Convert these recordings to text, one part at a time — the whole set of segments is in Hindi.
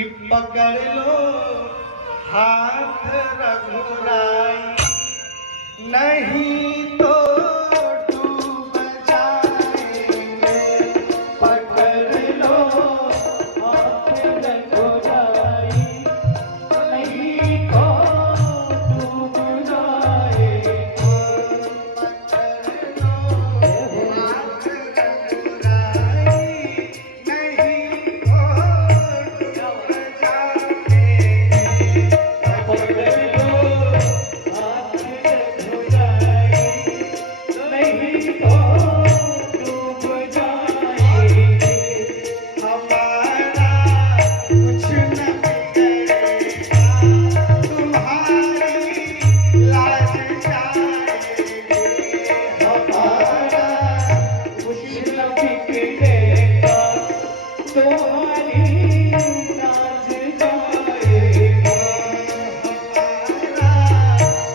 पकड़ लो हाथ रघुराई, नहीं तो डूब जाएंगे। पकड़ लो हाथ रघुराई, नहीं तो डूब जाएंगे। पकड़ लो हाथ रघुराई, नहीं तो डूब जाएंगे। पकड़ लो हाथ रघुराई, नहीं तो डूब जाएंगे। हमारा कुछ न बिगड़ेगा, तुम्हारी लाज जाएगी। हमारा कुछ न बिगड़ेगा, तुम्हारी लाज जाएगी। हमारा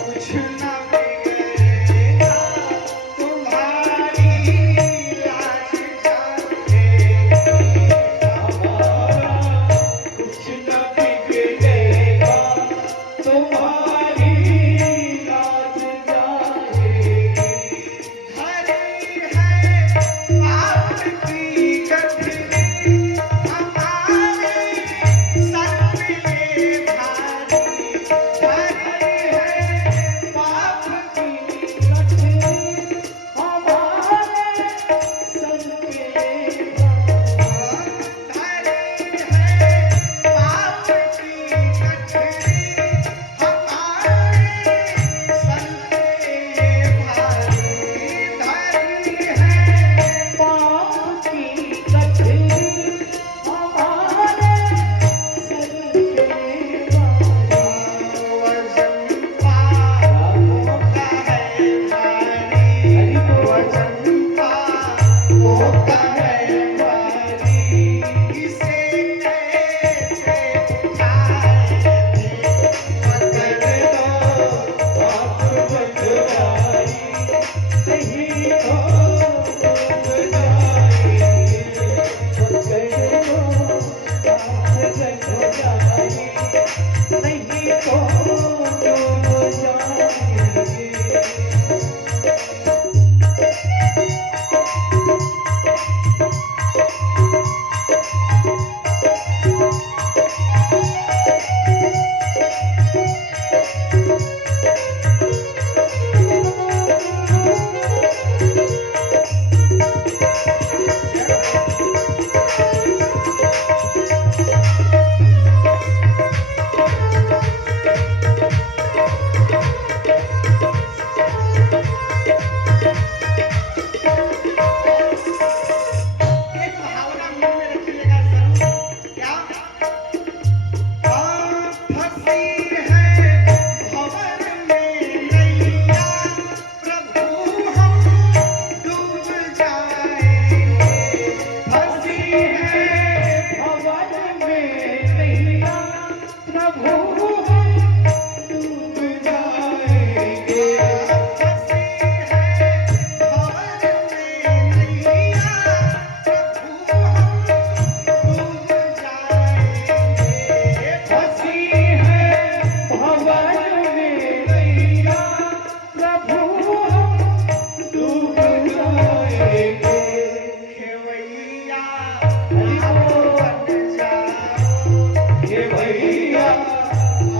कुछ न बिगड़ेगा, तुम्हारी लाज जाएगी। हमारा कुछ न बिगड़ेगा, तुम्हारी लाज जाएगी। हरी है पाप की गठरी, हमारे सर पे भारी। हरी है पाप की गठरी, हमारे सर पे भारी। हरी है पाप की गठरी, हमारे सर पे भारी। धरी है पाप की गठरी, हमारे सर पे भारी। वजन पापों का है भारी, वजन पापों का है भारी। इसे कैसे उठाएंगे? पकड़ लो हाथ रघुराई, नहीं तो डूब जाएंगे। पकड़ लो हाथ रघुराई, नहीं तो डूब जाएंगे। एक भावना मन में रखिएगा जरूर। क्या? फंसी है भंवर में नैया, प्रभु हम डूब जाएंगे। फंसी है भंवर में नैया, प्रभु हम डूब जाएंगे। फंसी है भंवर में नैया, प्रभु हम डूब जाएंगे। फंसी है भंवर में नैया, प्रभु हम डूब जाएंगे। खेवैया आप बन जाओ, खेवैया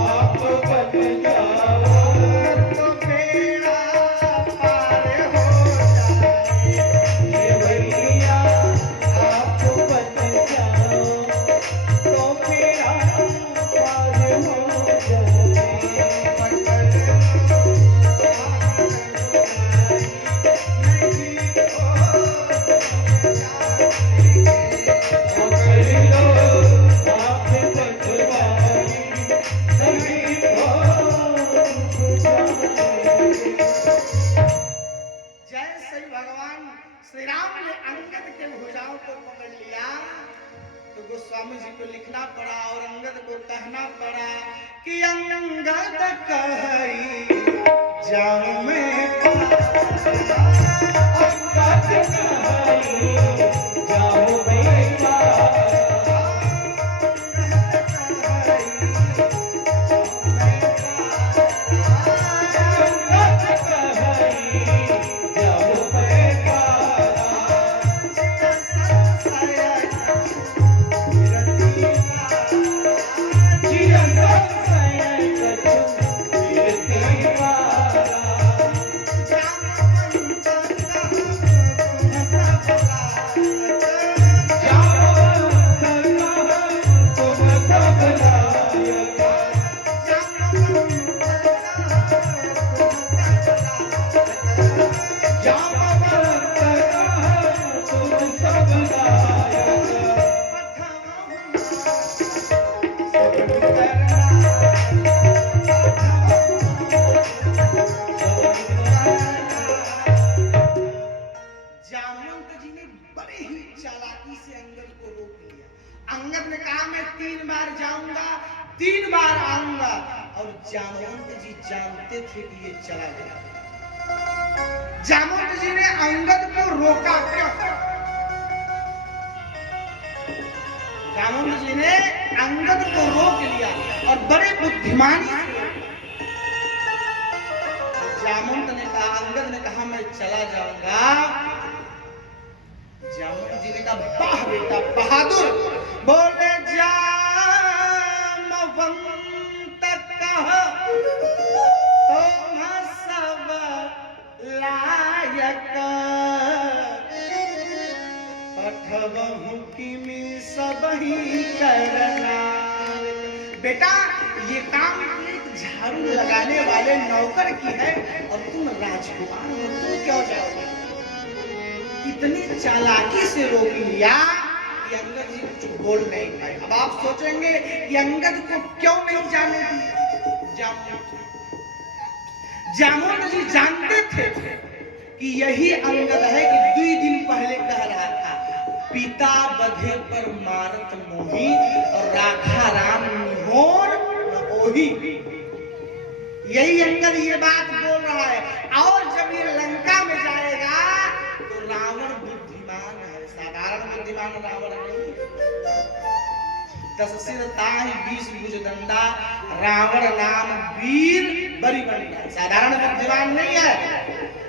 आप बन जाओ, तो बेड़ा पार हो जाए। खेवैया आप बन जाओ, तो बेड़ा पार हो जाए। पकड़ लो हाथ रघुराई, नहीं तो डूब जाएंगे। जय श्री भगवान श्री राम ने अंगद के भुजाओं को पकड़ लिया तो गोस्वामी जी को लिखना पड़ा और अंगद को कहना पड़ा कि अंगद कही जाऊं मैं अंगद कही जाऊं मैं 3 बार जाऊंगा, 3 बार आऊंगा। और जामवंत जी जानते थे कि ये चला गया। जामवंत जी ने अंगद को रोका। क्यों? जामवंत जी ने अंगद को रोक लिया और बड़े बुद्धिमानी से। जामवंत ने कहा, अंगद ने कहा मैं चला जाऊंगा। जामवंत जी ने कहा वाह बेटा बहादुर। बोले जामवंत कहा तुम सब लायक, पठबहु किमि सबहि करना। बेटा ये काम एक झाड़ू लगाने वाले नौकर की है और तुम राजकुमार हो, तुम क्यों जाओगे? इतनी चालाकी से रोक लिया कि अंगद जी कुछ बोल नहीं पाए। अब आप सोचेंगे कि अंगद को क्यों नहीं जाने दिया? जामवंत जी जानते थे कि यही अंगद है कि 2 दिन पहले कह रहा था पिता बधे पर मारत मोही और राखा राम निहोर न ओही। यही अंगद ये बात बोल रहा है। और जब ये लंका में जाएगा तो रावण बुद्धिमान है, साधारण बुद्धिमान रावण नहीं। 10 सिर ताहि 20 भुज दंडा, रावण नाम वीर बड़ी बड़ी। साधारण बुद्धिमान नहीं है।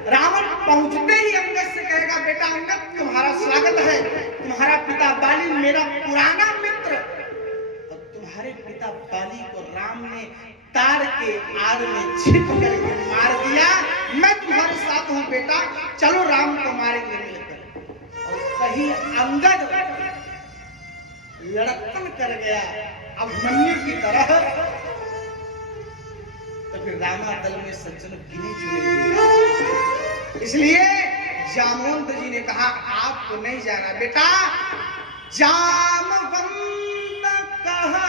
रावण पहुंचते ही अंगद से कहेगा बेटा अंगद तुम्हारा स्वागत है, तुम्हारा पिता बाली मेरा पुराना मित्र, और तुम्हारे पिता बाली को राम ने तार के आड़ में छिप करके मार दिया। मैं तुम्हारे साथ हूं बेटा, चलो राम को मारेंगे मिलकर। और कहीं अंगद लड़कपन कर गया अभिमन्यु की तरह, तो फिर रामा दल में सज्जन गिने चुने। इसलिए जामवंत जी ने कहा आपको नहीं जाना बेटा। जामवंत कहा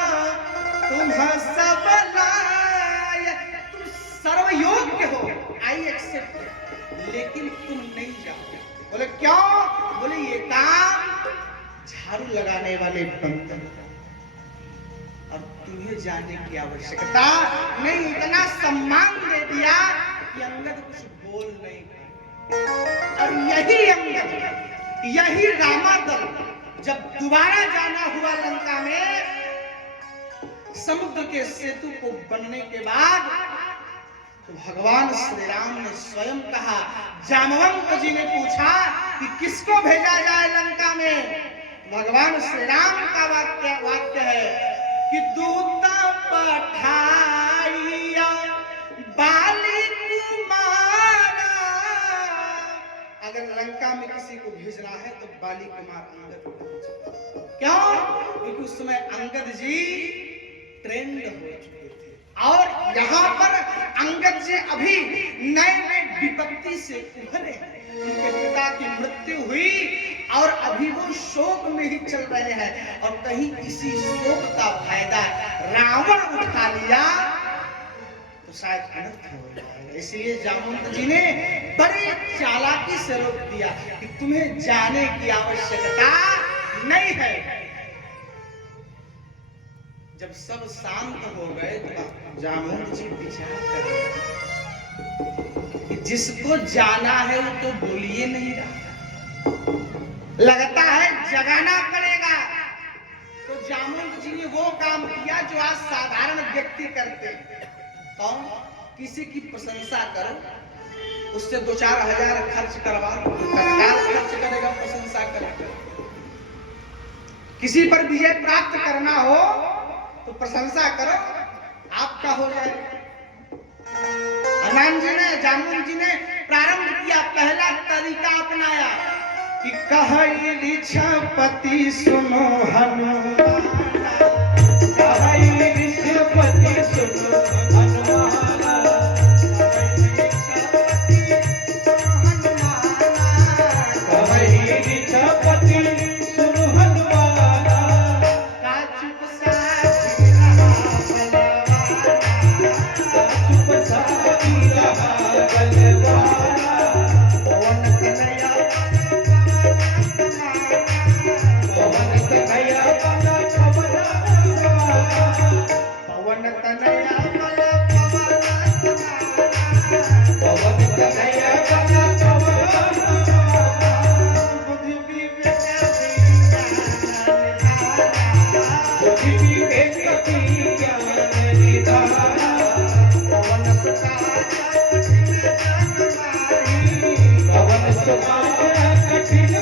तुम सब लायक, तुम सर्वयोग्य हो, आई एक्सेप्ट, लेकिन तुम नहीं जाओ। बोले क्यों? बोले ये काम झाड़ू लगाने वाले बंदर और तुम्हें जाने की आवश्यकता नहीं। इतना सम्मान दे दिया कि अंगद कुछ बोल नहीं पाए। और यही अंगद, यही रामादल जब दोबारा जाना हुआ लंका में, समुद्र के सेतु को बनने के बाद, तो भगवान श्री राम ने स्वयं कहा। जामवंत जी ने पूछा कि किसको भेजा जाए लंका में? भगवान श्री राम का वाक्य है कि दूता पठाइया बाली कुमारा। अगर लंका में किसी को भेजना है तो बाली कुमार अंगद को भेजो। क्यों? क्योंकि उस समय अंगद जी ट्रेंड हो चुके थे और यहाँ पर अंगद जी अभी नए विपत्ति से उभरे। उनके पिता की मृत्यु हुई और अभी वो शोक में ही चल रहे हैं, और कहीं इसी शोक का फायदा रावण उठा लिया तो शायद अनर्थ हो जाएगा। इसलिए जामवंत जी ने बड़ी चालाकी से रोक दिया कि तुम्हें जाने की आवश्यकता नहीं है। जब सब शांत हो गए तो जामवंत जी विचार कर रहे कि जिसको जाना है वो तो बोलिए नहीं रहा, लगता है जगाना पड़ेगा। तो जामवंत जी ने वो काम किया जो आज साधारण व्यक्ति करते। कौन? किसी की प्रशंसा करो, उससे 2-4 हजार खर्च करवा, तत्काल खर्च करेगा प्रशंसा करेगा। किसी पर विजय प्राप्त करना हो तो प्रशंसा करो, आपका हो जाएगा। हनुमान जी ने, जामवंत जी ने प्रारंभ किया, पहला तरीका अपनाया कि कहई ऋषपति सुनो हनुमान, कहई ऋषपति सुनो हनुमान, कहई ऋषपति सुनो हनुमान, का चुप साथी रहा बलवाना, पवन कन्हैया पवन कन्हैया कठिन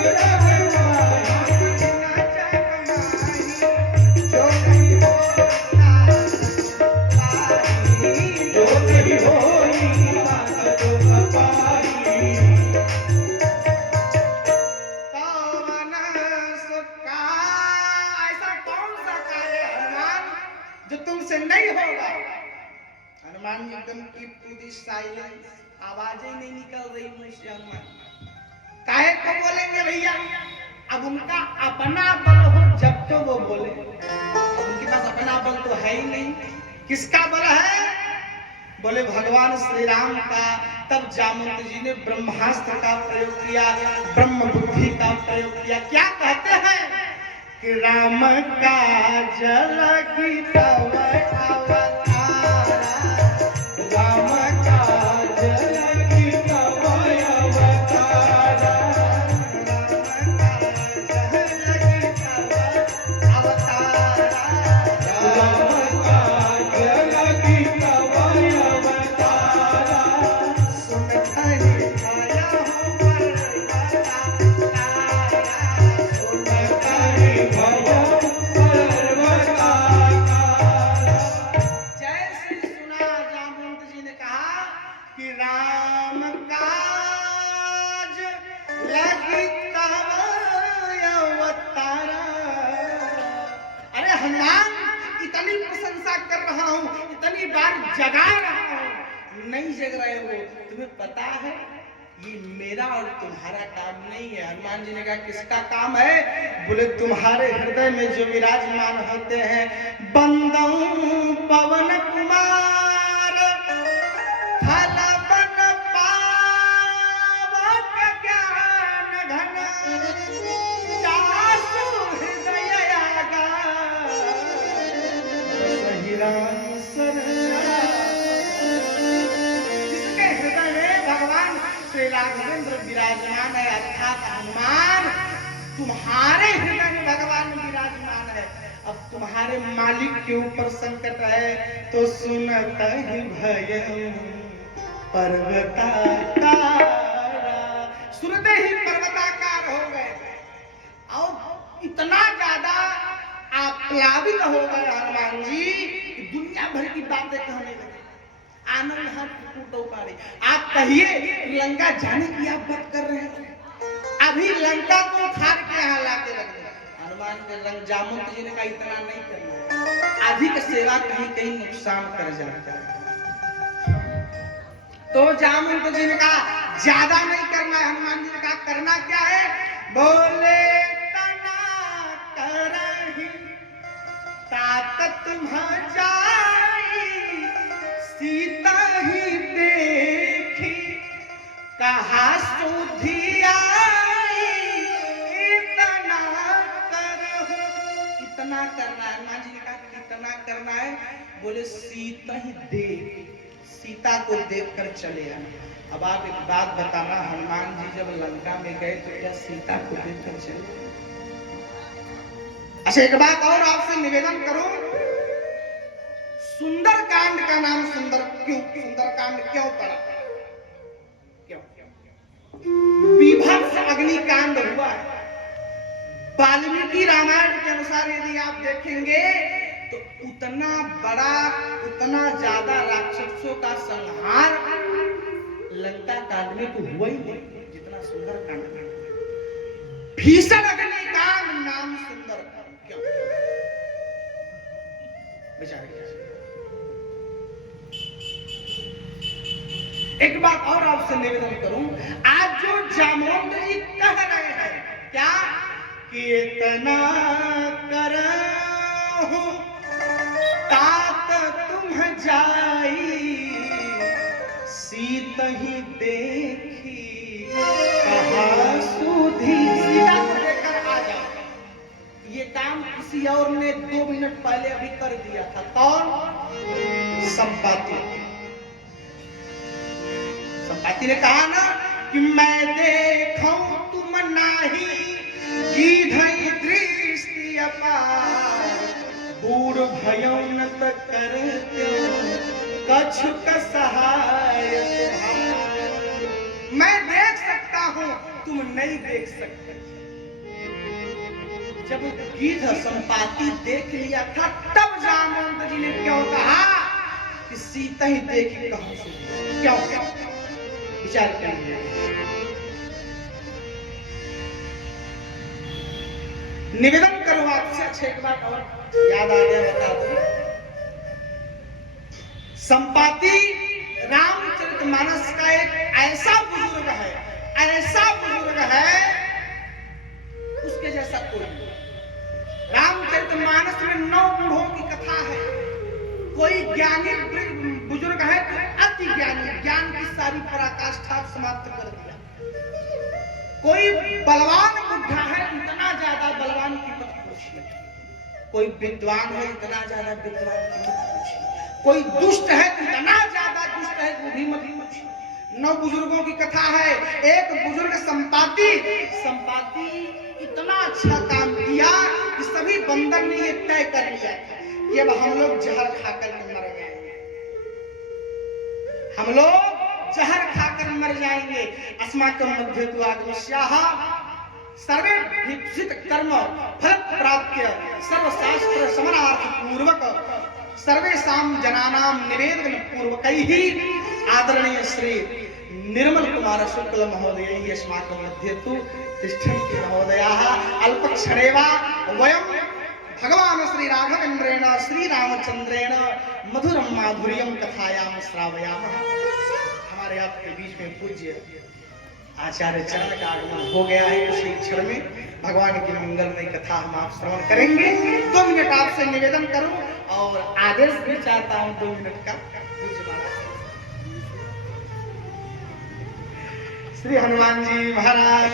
जो तुमसे नहीं होगा। हनुमान एकदम की पूरी साइलेंस, आवाजें नहीं निकल रही मुंह से। हनुमान काहे को बोलेंगे भैया? अब उनका अपना बल हो जब तो वो बोले। उनके पास अपना बल तो है ही नहीं। किसका बल है? बोले भगवान श्री राम का। तब जामवंत जी ने ब्रह्मास्त्र का प्रयोग किया, ब्रह्म बुद्धि का प्रयोग किया। क्या कहते हैं कि राम का जल की तव अवतारा, राम का जल की तव अवतारा, राम का जल की तव अवतारा, सुन हरि आया हूँ पर्वता तारा, सुन हरि जैसे सुना जामवंत जी ने कहा कि राम काज लगी तव अवतारा। अरे हनुमान, इतनी प्रशंसा कर रहा हूँ, इतनी बार जगा रहा हूँ, नहीं जग रहे हो। तुम्हें पता है ये मेरा और तुम्हारा काम नहीं है। हनुमान जी ने कहा किसका काम है? बोले तुम्हारे हृदय में जो विराजमान होते हैं, बंदौ पवन कुमार, फल बन पावक ज्ञान घन, जासु हृदय आगा, सही राम जिसके हृदय में भगवान श्री राघवेंद्र विराजमान है, अर्थात हनुमान तुम्हारे हृदय में भगवान विराजमान है। अब तुम्हारे मालिक के ऊपर संकट है तो सुनत ही भय पर्वताकार, सुनते ही पर्वताकार हो गए और इतना ज्यादा आप प्लावित हो गए हनुमान जी, दुनिया भर की बातें कहने लगे। आनंद हाथ टूट उतारे। आप कहिए लंका जाने की आप बात कर रहे हैं, अभी लंका को उखाड़ के यहाँ लाके रख दो। हनुमान के जामवंत जी ने कहा इतना नहीं करना है, अधिक सेवा कहीं कहीं नुकसान कर जाता है। तो जामवंत जी ने कहा ज्यादा नहीं करना है। हनुमान जी ने कहा करना क्या है? बोले तना करही तात तुम जाई, सीता ही देखी कहा सुधी आई, इतना करहूं। इतना करना है। हनुमान जी ने कहा कितना करना है? बोले सीता ही देख, सीता को देखकर चले आए। अब आप एक बात बताना, हनुमान जी जब लंका में गए तो क्या सीता को देखकर चले? अच्छा एक बात और आपसे निवेदन करूं, सुंदर कांड का नाम सुंदर क्यों, सुंदर कांड क्यों पड़ा? क्यों? विभत्स अग्निकांड हुआ है। वाल्मीकि रामायण के अनुसार यदि आप देखेंगे तो उतना बड़ा, उतना ज्यादा राक्षसों का संहार लंका कांड में तो हुआ ही नहीं जितना सुंदर कांड में। भीषण अग्निकांड नाम सुंदर कांड क्यों? बेचारे एक बात और आपसे निवेदन करूं, आज जो जामवंत जी कह रहे हैं क्या कि इतना करहूं तात तुम जाई, सीत ही देखी कहा सुधी। सीता को देखकर आ जाओ। ये काम किसी और ने 2 मिनट पहले अभी कर दिया था। कौन? संपाति। संपाति ने कहा ना कि मैं देखूं तुम नाही, कीधई दृष्टि अपार, बूढ़ भयो न करत्यो कछु का सहाय। मैं देख सकता हूं तुम नहीं देख सकते। जब गिद्ध संपाति देख लिया था तब जामवंत जी ने क्यों कहा कि सीता ही देखी कहां से, क्यों विचार करिए। निवेदन करूं आपसे, अच्छे एक बात और याद आ गया बता दो। संपाति रामचरितमानस का एक ऐसा बुजुर्ग है उसके जैसा कोई नहीं। रामचरितमानस में 9 बूढ़ों की कथा है। कोई ज्ञानी बुजुर्ग है तो अति ज्ञानी, ज्ञान की सारी पराकाष्ठा समाप्त कर दिया। कोई बलवान बुढ़ा है, इतना ज्यादा बलवान की मत पूछिए। कोई विद्वान है, इतना ज्यादा विद्वान की मत पूछिए। कोई दुष्ट है, इतना ज्यादा दुष्ट है वो भी मत पूछिए। 9 बुजुर्गों की कथा है। एक बुजुर्ग संपाति इतना अच्छा काम किया कि सभी बंदर ने ये तय कर लिया था कि अब हम लोग जहर खाकर मर जाएंगे, हम लोग जहर खाकर मर जाएंगे। अस्माकं मध्ये तु आगमिष्याः सर्वे विक्षित कर्म फल प्राप्य सर्वशास्त्र समनार्थ पूर्वक सर्वेषां जनानां निवेदन पूर्वकैः आदरणीय श्री निर्मल कुमार शुक्ल महोदयैः अस्माकं मध्ये तु तिष्ठन्ति महोदयाः। अल्पक्षणेव वयं भगवान श्री राघवेन्द्रेण श्री रामचंद्रेण मधुरम माधुर्यम कथायाम श्रावयामः। हमारे आपके बीच में पूज्य आचार्य चरण का आगमन हो गया है। उसी क्षण में भगवान की मंगलमय कथा हम आप श्रवण करेंगे। 2 मिनट आपसे निवेदन करूं और आदेश भी चाहता हूं 2 मिनट का। श्री हनुमान जी महाराज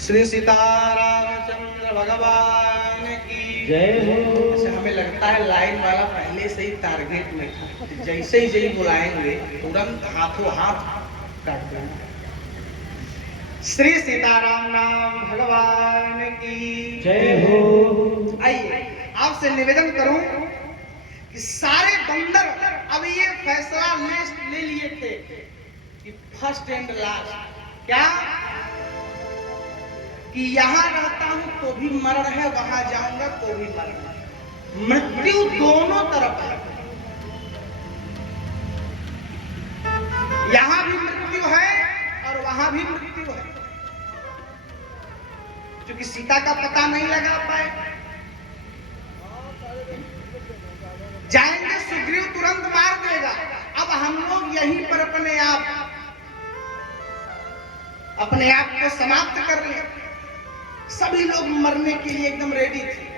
श्री सीतारामचंद्र भगवान की जय हो। हमें लगता है लाइन वाला पहले से ही टारगेट में था, जैसे ही बुलाएंगे तुरंत हाथों हाथ काट देना। श्री सीताराम नाम भगवान की जय हो। आइए आपसे निवेदन करूं कि सारे बंदर अब ये फैसला ले लिए थे कि फर्स्ट एंड लास्ट, क्या कि यहाँ रहता हूं तो भी मरण है, वहां जाऊंगा तो भी मरण है। मृत्यु दोनों तरफ है, यहाँ भी मृत्यु है और वहां भी मृत्यु है। क्योंकि सीता का पता नहीं लगा पाए, जाएंगे सुग्रीव तुरंत मार देगा। अब हम लोग यहीं पर अपने आप को समाप्त कर लें। सभी लोग मरने के लिए एकदम रेडी थे,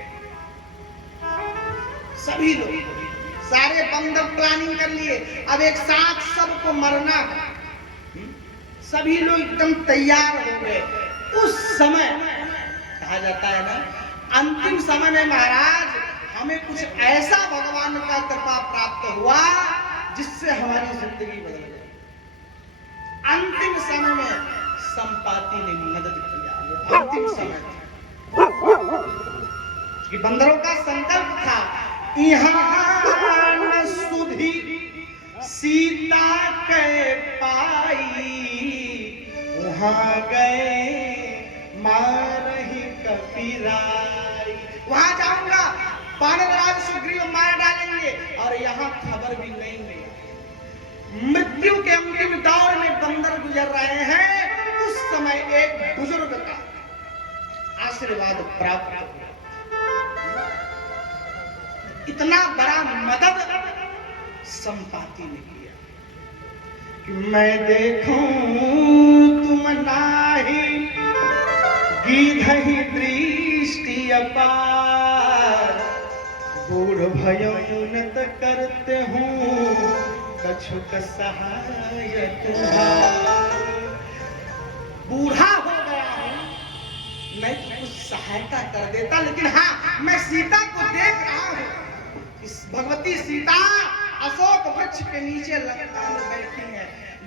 सभी लोग, सारे बंदर प्लानिंग कर लिए अब एक साथ सबको मरना। सभी लोग एकदम तैयार हो गए। उस समय कहा जाता है ना, अंतिम समय में महाराज हमें कुछ ऐसा भगवान का कृपा प्राप्त हुआ जिससे हमारी जिंदगी बदल गई। अंतिम समय में संपाति ने मदद किया। अंतिम समय कि बंदरों का संकल्प था, यहाँ न सुधी सीता के पाई, वहां गए मारही कपिराई। वहां जाऊंगा, वानरराज सुग्रीव मार डालेंगे और यहाँ खबर भी नहीं मिली। मृत्यु के अंतिम दौर में बंदर गुजर रहे हैं। उस समय एक बुजुर्ग का आशीर्वाद प्राप्त हुआ। इतना बड़ा मदद संपाति ने किया कि मैं देखूं तुम भयोनत करते हूँ कछुक सहाय तुम्हार। बूढ़ा हो गया हूँ, मैं तो कुछ सहायता कर देता, लेकिन हाँ मैं सीता को देख रहा हूँ। इस भगवती सीता अशोक वृक्ष के नीचे लंका में बैठी है।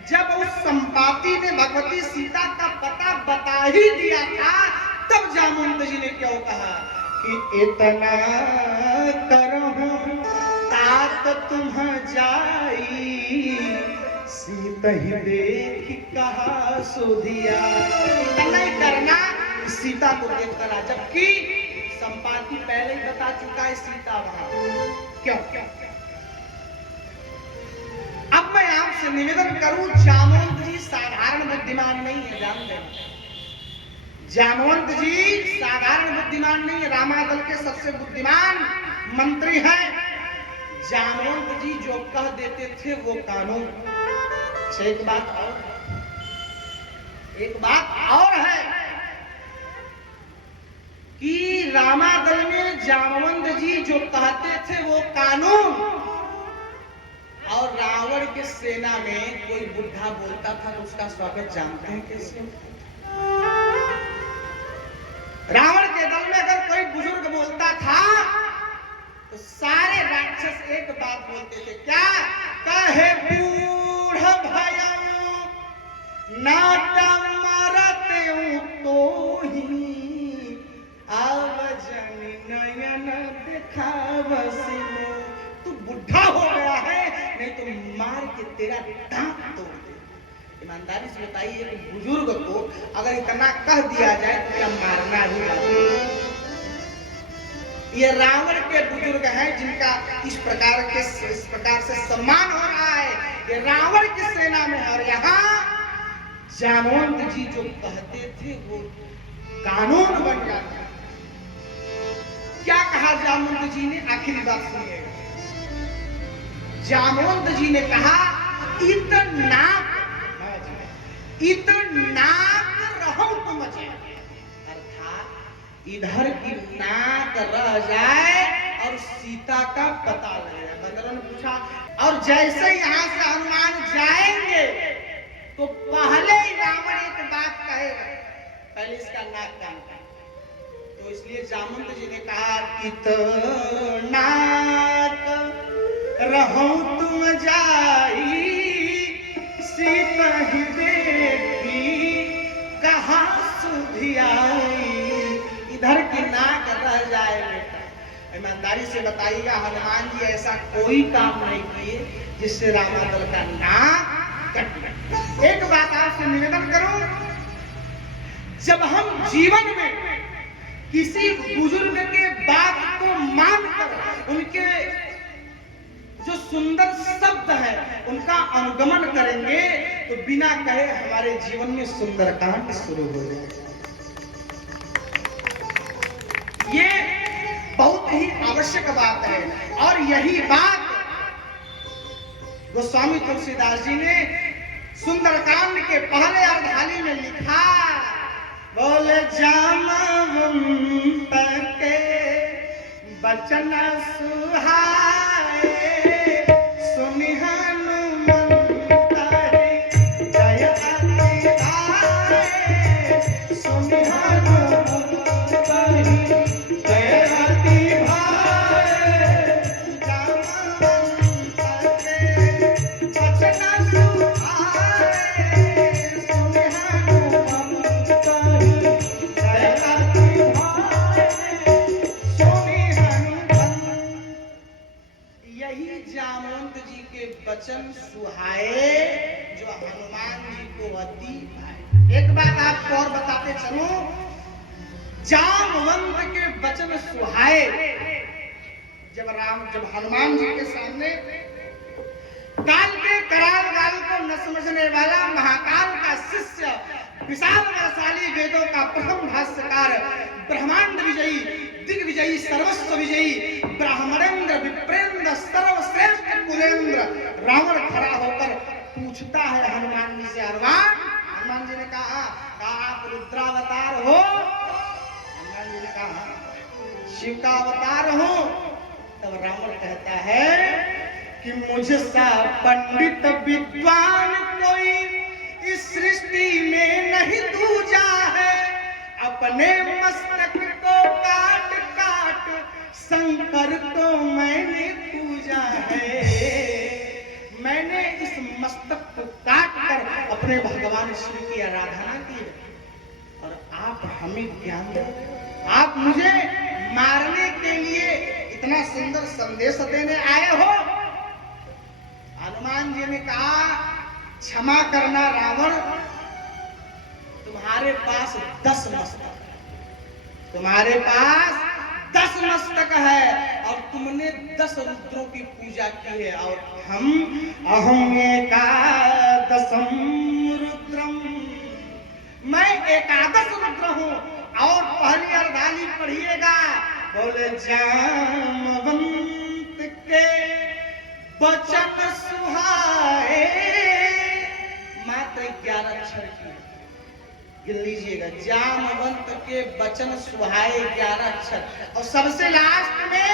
जब उस संपाति ने भगवती सीता का पता बता ही दिया था, तब जामवंत जी ने क्यों कहा कि इतना करहूं तात तुम जाई, सीता ही देख कहा सुधिया। इतना ही करना, सीता को देख करा, जबकि संपाति पहले ही बता चुका है सीता वहां। क्यों? अब मैं आपसे निवेदन करूं, जामवंत जी साधारण बुद्धिमान नहीं है, जान लेना। जामवंत जी साधारण बुद्धिमान नहीं है, रामादल के सबसे बुद्धिमान मंत्री हैं। जामवंत जी जो कह देते थे वो कानून। एक बात और है कि रामादल में जामवंत जी जो कहते थे वो कानून, और रावण के सेना में कोई बुढ़ा बोलता था तो उसका स्वागत जानते हैं कैसे? रावण के दल में अगर कोई बुजुर्ग बोलता था तो सारे राक्षस एक बात बोलते थे, क्या? कहे बूढ़ भया नाटा मरते तो ही आवजन नयन दिखावसी। तू बुढ़ा हो गया है, नहीं तो मार के तेरा दांत तोड़ दे। ईमानदारी से बताइए कि बुजुर्ग को अगर इतना कह दिया जाए तो क्या मारना ही बात? ये रावण के बुजुर्ग हैं जिनका इस प्रकार से सम्मान हो रहा है, ये रावण की सेना में। और यहाँ जामवंत जी जो कहते थे वो कानून बन जाता। क्या कहा जामवंत जी ने? आखिरी बात सुनिएगा। जामवंत जी ने कहा, इतना रहो तुम मुझे, अर्थात इधर की नाक रह जाए और सीता का पता लग जाए। बंदरों ने पूछा, और जैसे यहाँ से हनुमान जाएंगे तो पहले ही रावण एक बात कहेगा, पहले इसका नाक कान। तो इसलिए जामवंत जी ने कहा, इतना रहो तुम जाई, सीता ही देखी कहा सुधियाई। इधर की नाक रह जाए बेटा। ईमानदारी से बताइएगा, हनुमान जी ऐसा कोई काम नहीं किए जिससे रामादल का नाक कट गया। एक बात आपसे निवेदन करूं, जब हम जीवन में किसी बुजुर्ग के बात को मानकर उनके जो सुंदर शब्द है उनका अनुगमन करेंगे तो बिना कहे हमारे जीवन में सुंदरकांड शुरू हो जाएगा। ये बहुत ही आवश्यक बात है, और यही बात गोस्वामी तुलसीदास जी ने सुंदरकांड के पहले अर्धाली में लिखा। बोले जामवंत के बचन सुहाए, सुनि हनुमंत जय अति भाए, सुनि हनुमंत जय अति भाए। जामवंत के बचन सुहाए, सुनि हनुमंत जय अति भाए, सुनि हनुमंत। यही जामवंत जी के वचन सुहाए जो हनुमान जी को अति भाए। एक बात आपको और बताते चलूं, जामवंत के वचन सुहाए। जब हनुमान जी के सामने काल के कराल काल को न समझने वाला महाकाल का शिष्य, विशाल वरसाली वेदों का प्रथम भाष्यकार, ब्रह्मांड विजयी, दिग्विजयी, सर्वस्व विजयी, ब्राह्मणेंद्र विप्रेंद्र सर्वश्रेष्ठ कुलेंद्र रावण खड़ा होकर पूछता है हनुमान जी से, हनुमान जी ने कहा आप रुद्रावतार हो? हनुमान जी ने कहा शिव का अवतार हो। तब रावण कहता है कि मुझसा पंडित विद्वान कोई इस सृष्टि में नहीं दूजा है। अपने मस्तक को काट काट शंकर को मैंने पूजा है। मैंने इस मस्तक को काट कर अपने भगवान शिव की आराधना की है और आप हमें ज्ञान दें। आप मुझे मारने के लिए इतना सुंदर संदेश देने आए हो। हनुमान जी ने कहा क्षमा करना रावण, तुम्हारे पास 10 मस्तक है, तुम्हारे पास 10 मस्तक है और तुमने 10 रुद्रों की पूजा की है और हम अहम एकादशम रुद्रम, मैं एकादश रुद्र हूं। और पहली अर्धाली पढ़िएगा, बोले जामवंत के वचन सुहाए, मात्र 11 अक्षर की गिन लीजिएगा। जामवंत के वचन सुहाए 11 अक्षर और सबसे लास्ट में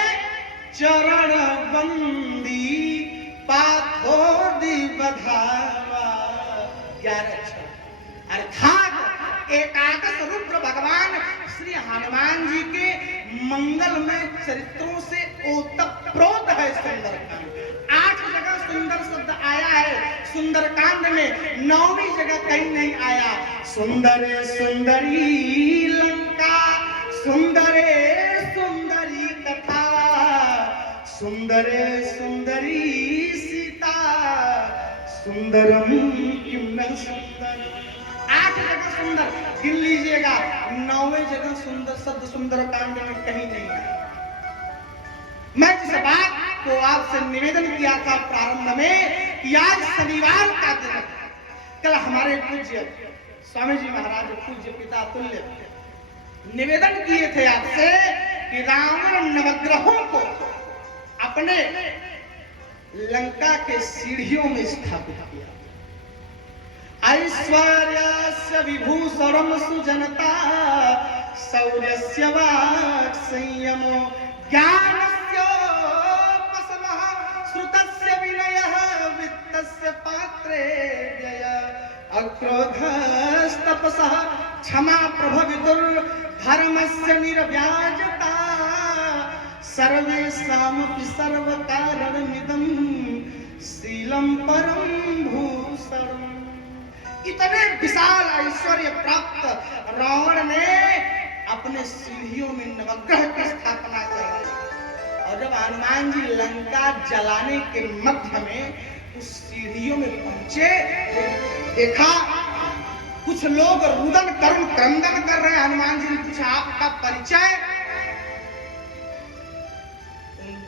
चरण बंदी पाथोदी बधावा 11 अक्षर। अर्थात एकादश रुद्र भगवान श्री हनुमान जी के मंगलमय चरित्रों से ओतप्रोत है। सुंदरकांड 8 जगह सुंदर शब्द आया है, सुंदरकांड में 9वीं जगह कहीं नहीं आया। सुंदर सुंदरी लंका, सुंदरे सुंदरी कथा, सुंदरे सुंदरी सीता, सुंदरम किम न सुंदर। 8 जगह सुंदर गिन लीजिएगा, 9वें जगह सुंदर शब्द सुंदरकांड में कहीं नहीं है। मैं जिस बात को आपसे निवेदन किया था प्रारंभ में कि आज शनिवार का दिन, कल हमारे पूज्य स्वामी जी महाराज पूज्य पिता तुल्य निवेदन किए थे आपसे कि रावण नवग्रहों को अपने लंका के सीढ़ियों में स्थापित किया। ऐश्वर्यस्य विभूषणं सुजनता, शौर्यस्य वाक् संयमो, ज्ञानस्य उपशमः, श्रुतस्य विनयः, वित्तस्य पात्रे व्ययः, अक्रोधस्तपसः, क्षमा प्रभवितुर्धर्मस्य निर्व्याजता, सर्वेषामपि सर्वकारणमिदं शीलं परं भूषणम्। इतने विशाल ऐश्वर्य प्राप्त रावण ने अपने सीढ़ियों में नवग्रह की स्थापना कर। और जब हनुमान जी लंका जलाने के मध्य में उस सीढ़ियों में पहुंचे तो देखा कुछ लोग रुदन करुण क्रंदन कर रहे हैं। हनुमान जी ने पूछा आपका परिचय?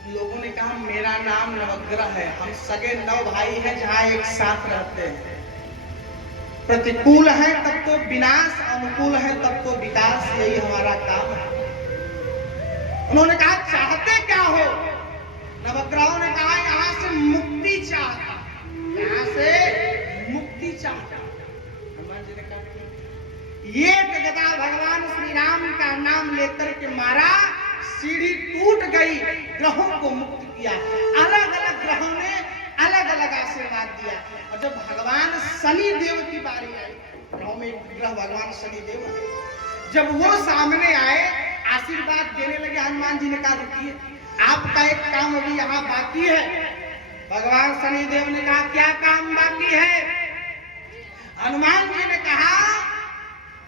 लोगों ने कहा मेरा नाम नवग्रह है, हम सगे 9 भाई हैं जहां एक साथ रहते हैं। प्रतिकूल है तब तो विनाश, अनुकूल है तब तो विकास, यही हमारा काम है। उन्होंने कहा चाहते क्या हो? नवग्रहों ने कहा यहाँ से मुक्ति चाहता, यहाँ से मुक्ति चाहता। हनुमान जी ने कहा ये जगदा भगवान श्री राम का नाम लेकर के मारा, सीढ़ी टूट गई, ग्रहों को मुक्त किया। अलग अलग ग्रहों ने अलग अलग आशीर्वाद दिया। और जब भगवान शनि देव की बारी आई, ग्रहों में एक ग्रह भगवान शनि देव है, जब वो सामने आए आशीर्वाद देने लगे, हनुमान जी ने कहा रुकिए, आपका एक काम अभी यहाँ बाकी है। भगवान शनि देव ने कहा क्या काम बाकी है? हनुमान जी ने कहा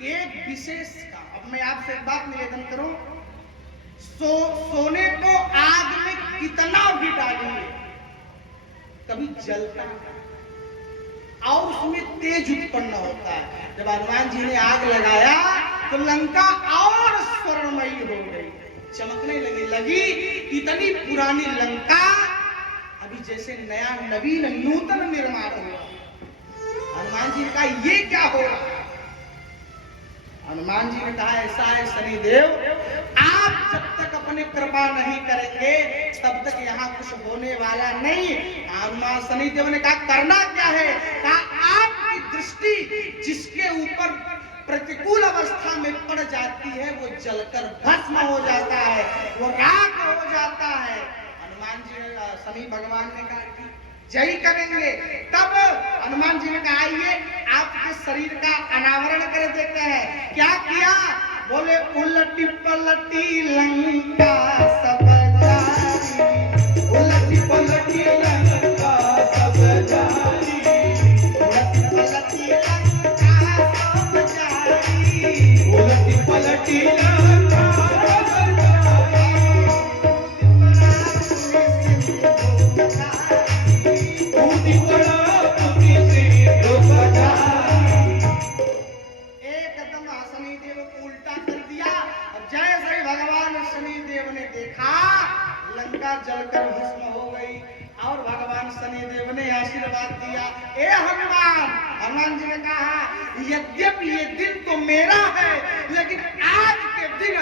एक विशेष काम। अब मैं आपसे एक बात निवेदन करूं, सोने को आग में कितना भी डालिए कभी जलता और उसमें तेज उत्पन्न होता है। जब हनुमान जी ने आग लगाया तो लंका और स्वर्णमयी हो गई, चमकने लगी। इतनी पुरानी लंका अभी जैसे नया नवीन नूतन निर्माण हुआ। हनुमान जी ने कहा ये क्या हो रहा? हनुमान जी ने कहा ऐसा है शनिदेव, आप जब तक अपने कृपा नहीं करेंगे तब तक यहाँ कुछ होने वाला नहीं। हनुमान शनिदेव ने कहा करना क्या है? कहा आपकी दृष्टि जिसके ऊपर प्रतिकूल अवस्था में पड़ जाती है वो जलकर भस्म हो जाता है, वो राख हो जाता है। हनुमान जी शनि भगवान ने कहा कि जय करेंगे। तब हनुमान जी ने कहा आइए आपके शरीर का अनावरण कर देते हैं। क्या किया? बोले उलटी पलटी लंका सब जारी, उलटी पलटी लंका सब जारी, उलटी पलटी लंका सब जारी, उलटी पलटी लंका सब एकदम शनिदेव को उल्टा कर दिया। अब जैसे ही भगवान शनिदेव ने देखा लंका जलकर भस्म हो गई और भगवान शनिदेव ने आशीर्वाद दिया। ए हनुमान, हनुमान जी ने कहा यद्यपि ये दिन तो मेरा है, लेकिन आज के दिन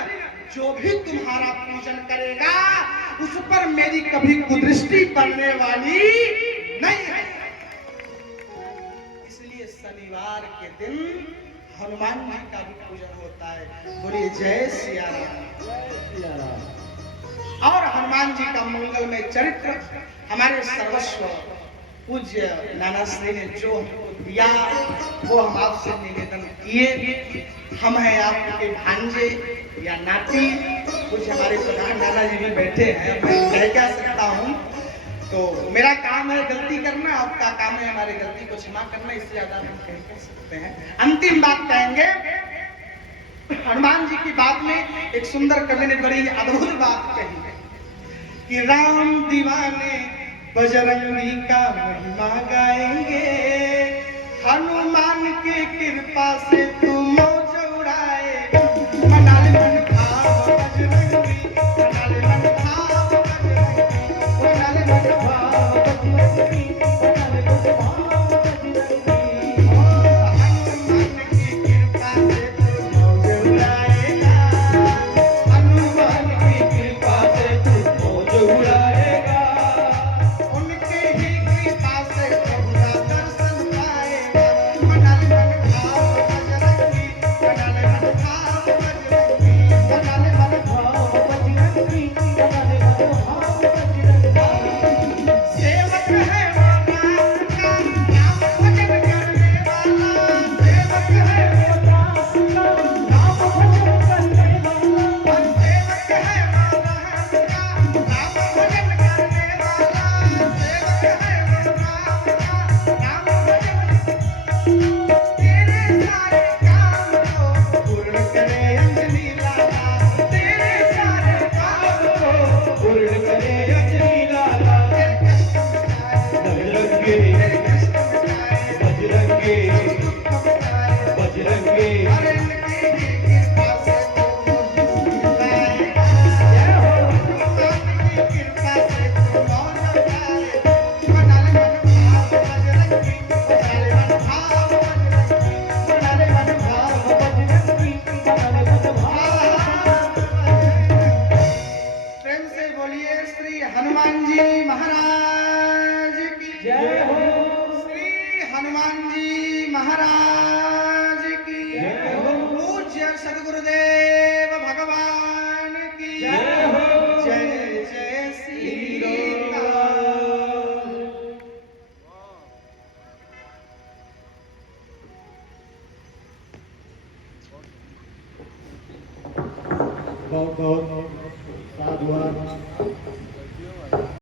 जो भी तुम्हारा पूजन करेगा उस पर मेरी कभी कुदृष्टि पड़ने वाली नहीं है। इसलिए शनिवार के दिन हनुमान जी का भी पूजन होता है। बोलिए जय सिया राम। और हनुमान जी का मंगलमय चरित्र हमारे सर्वस्व पूज्य नाना श्री ने जो हमको दिया वो हम आपसे निवेदन किए। हम हैं आपके भांजे या नाती। कुछ हमारे प्रधान नाना जी भी बैठे हैं, मैं कह क्या सकता हूँ। तो मेरा काम है गलती करना, आपका काम है हमारी गलती को क्षमा करना, इससे ज्यादा हम कह सकते हैं। अंतिम बात कहेंगे, हनुमान जी की बात में एक सुंदर कवि ने बड़ी अद्भुत बात कही कि राम दीवाने बजरंगी का महिमा गाएंगे, हनुमान की कृपा से तू मौज उड़ाएगा। मना ले मन भाव बजरंगी, मना ले मन भाव बजरंगी, मना ले मन भाव बजरंगी, मना ले मन भाव बजरंगी। हनुमान की कृपा से तू मौज उड़ाएगा, हनुमान की कृपा से तू मौज उड़ाएगा, उनके ही कृपा से प्रभु का दर्शन पाएगा। मना ले मन भाव बजरंगी, मना ले मन भाव बजरंगी, मना ले मन भाव बजरंगी, मना ले मन भाव बजरंगी। सेवक है वो राम का, नाम भजन करने वाला, सेवक है वो राम का, नाम भजन करने वाला, सेवक है वो राम का, नाम भजन करने वाला, सेवक है वो राम का, नाम भजन। तेरे सारे काम को पूर्ण करे अंजनी लाला, तेरे सारे काम को पूर्ण करे अंजनी लाला। तेरे कष्ट मिटाए बजरंगी, तेरे कष्ट मिटाए बजरंगी, बजरंगी। अरे इनकी ही कृपा से तू मौज उड़ाएगा, हनुमान की कृपा से तू मौज उड़ाएगा। मना ले मन भाव बजरंगी, मना ले मन भाव बजरंगी, मना ले मन भाव बजरंगी, मना ले मन भाव बजरंगी। प्रेम से बोलिए श्री हनुमान जी महाराज की जय हो, श्री हनुमान जी महाराज की जय हो, पूज्य सद्गुरुदेव भगवान की जय हो, जय जय श्री राम। बहुत बहुत साधुवाद।